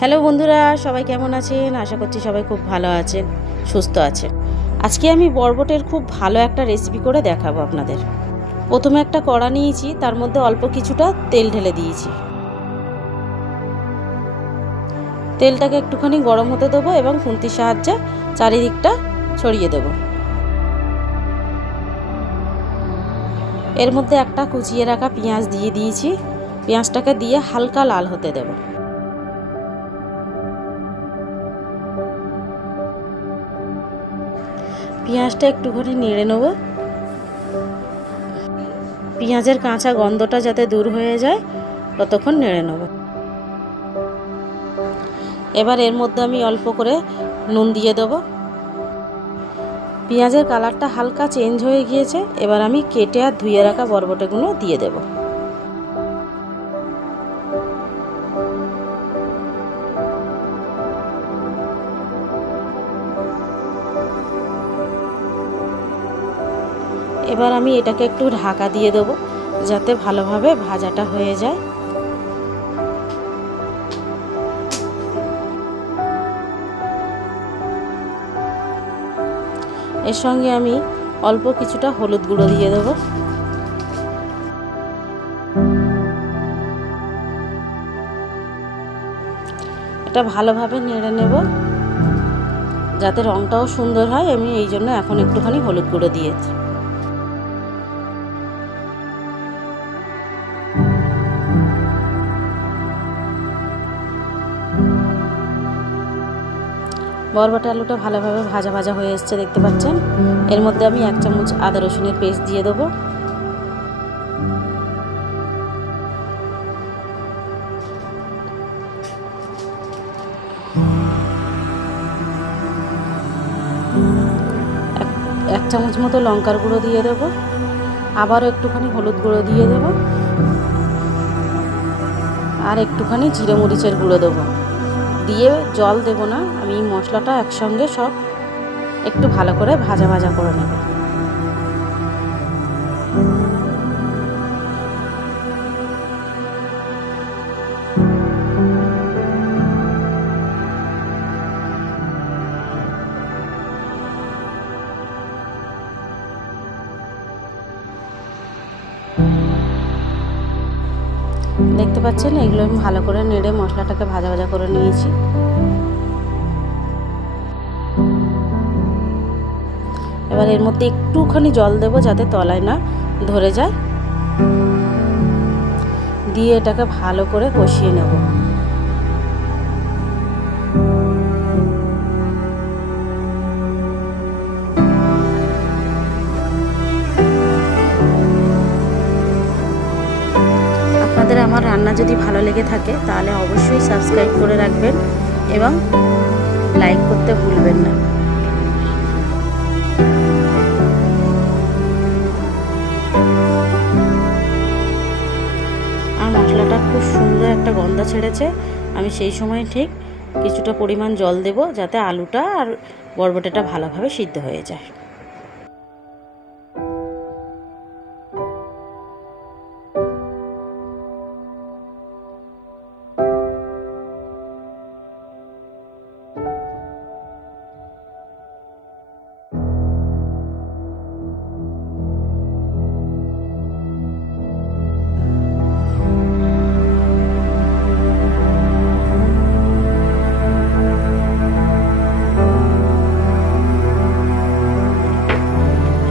Hello বন্ধুরা, সবাই কেমন আছেন? আশা করছি সবাই খুব ভালো আছেন, সুস্থ আছেন। আজকে আমি বরবটের খুব ভালো একটা রেসিপি করে দেখাবো আপনাদের। প্রথমে একটা কড়া নিয়েছি, তার মধ্যে অল্প কিছুটা তেল ঢেলে দিয়েছি। তেলটাকে একটুখানি গরম হতে দেবো এবং খুন্তির সাহায্যে চারিদিকটা ছড়িয়ে দেব। এর মধ্যে একটা কুচিয়ে রাখা পেঁয়াজ দিয়ে দিয়েছি। পেঁয়াজটাকে দিয়ে হালকা লাল হতে দেব। পেঁয়াজটা একটুখানি নেড়ে নেব, পেঁয়াজের কাঁচা গন্ধটা যাতে দূর হয়ে যায় ততক্ষণ নেড়ে নেব। এবার এর মধ্যে আমি অল্প করে নুন দিয়ে দেব। পেঁয়াজের কালারটা হালকা চেঞ্জ হয়ে গিয়েছে, এবার আমি কেটে আর ধুয়ে রাখা বরবটিগুলো দিয়ে দেব। এবার আমি এটাকে একটু ঢাকা দিয়ে দেবো যাতে ভালোভাবে ভাজাটা হয়ে যায়। এর সঙ্গে আমি অল্প কিছুটা হলুদ গুঁড়ো দিয়ে দেবো। এটা ভালোভাবে নেড়ে নেব যাতে রঙটাও সুন্দর হয়। আমি এই জন্য এখন একটুখানি হলুদ গুঁড়ো দিয়েছি। বরবটি আলুটা ভালোভাবে ভাজা ভাজা হয়ে এসছে, দেখতে পাচ্ছেন। এর মধ্যে আমি 1 চামচ আদা রসুনের পেস্ট দিয়ে দেবো। এক চামচ মতো লঙ্কার গুঁড়ো দিয়ে দেবো। আবারও একটুখানি হলুদ গুঁড়ো দিয়ে দেবো আর একটুখানি জিরে মরিচের গুঁড়ো দেবো। দিয়ে জল দেব না, আমি মশলাটা একসঙ্গে সব একটু ভালো করে ভাজা ভাজা করে নেব। দেখতে পাচ্ছেন, এগুলো আমি ভালো করে নেড়ে মশলাটাকে ভাজা ভাজা করে নিয়েছি। এবার এর মধ্যে একটুখানি জল দেব যাতে তলায় না ধরে যায়। দিয়ে এটাকে ভালো করে কষিয়ে নেব। আপনাদের আমার রান্না যদি ভালো লেগে থাকে তাহলে অবশ্যই সাবস্ক্রাইব করে রাখবেন এবং লাইক করতে ভুলবেন না। আর মশলাটা খুব সুন্দর একটা গন্ধ ছেড়েছে। আমি সেই সময় ঠিক কিছুটা পরিমাণ জল দেব যাতে আলুটা আর বরবটিটা ভালোভাবে সিদ্ধ হয়ে যায়।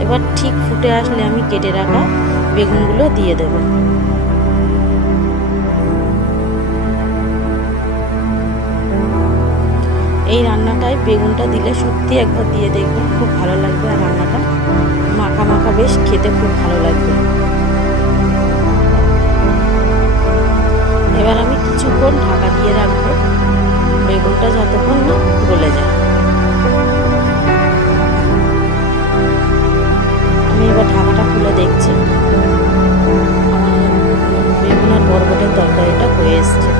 এবার ঠিক ফুটে আসলে আমি কেটে রাখা বেগুনগুলো দিয়ে দেব। এই রান্নাটায় বেগুনটা দিলে সত্যি একবার দিয়ে দেখবেন, খুব ভালো লাগবে। আর রান্নাটা মাখা মাখা বেশ খেতে খুব ভালো লাগবে। এবার আমি কিছুক্ষণ ঢাকা দিয়ে রাখবো বেগুনটা যতক্ষণ না গলে যায়। আমি এবার ঢাকাটা খুলে দেখছি, বেগুন আর বরবটির তরকারিটা হয়ে এসছে।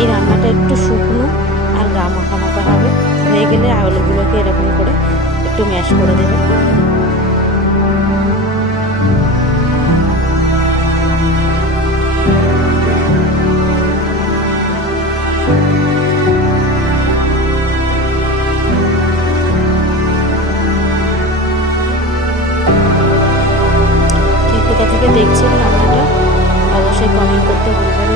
এই রান্নাটা একটু শুকনো আর গা মাখা মাখা হবে। হয়ে গেলে আলুগুলোকে এরকম করে একটু ম্যাশ করে দেবে। দেখছেন রান্নাটা অবশ্যই কমেন্ট করতে ভুলবেন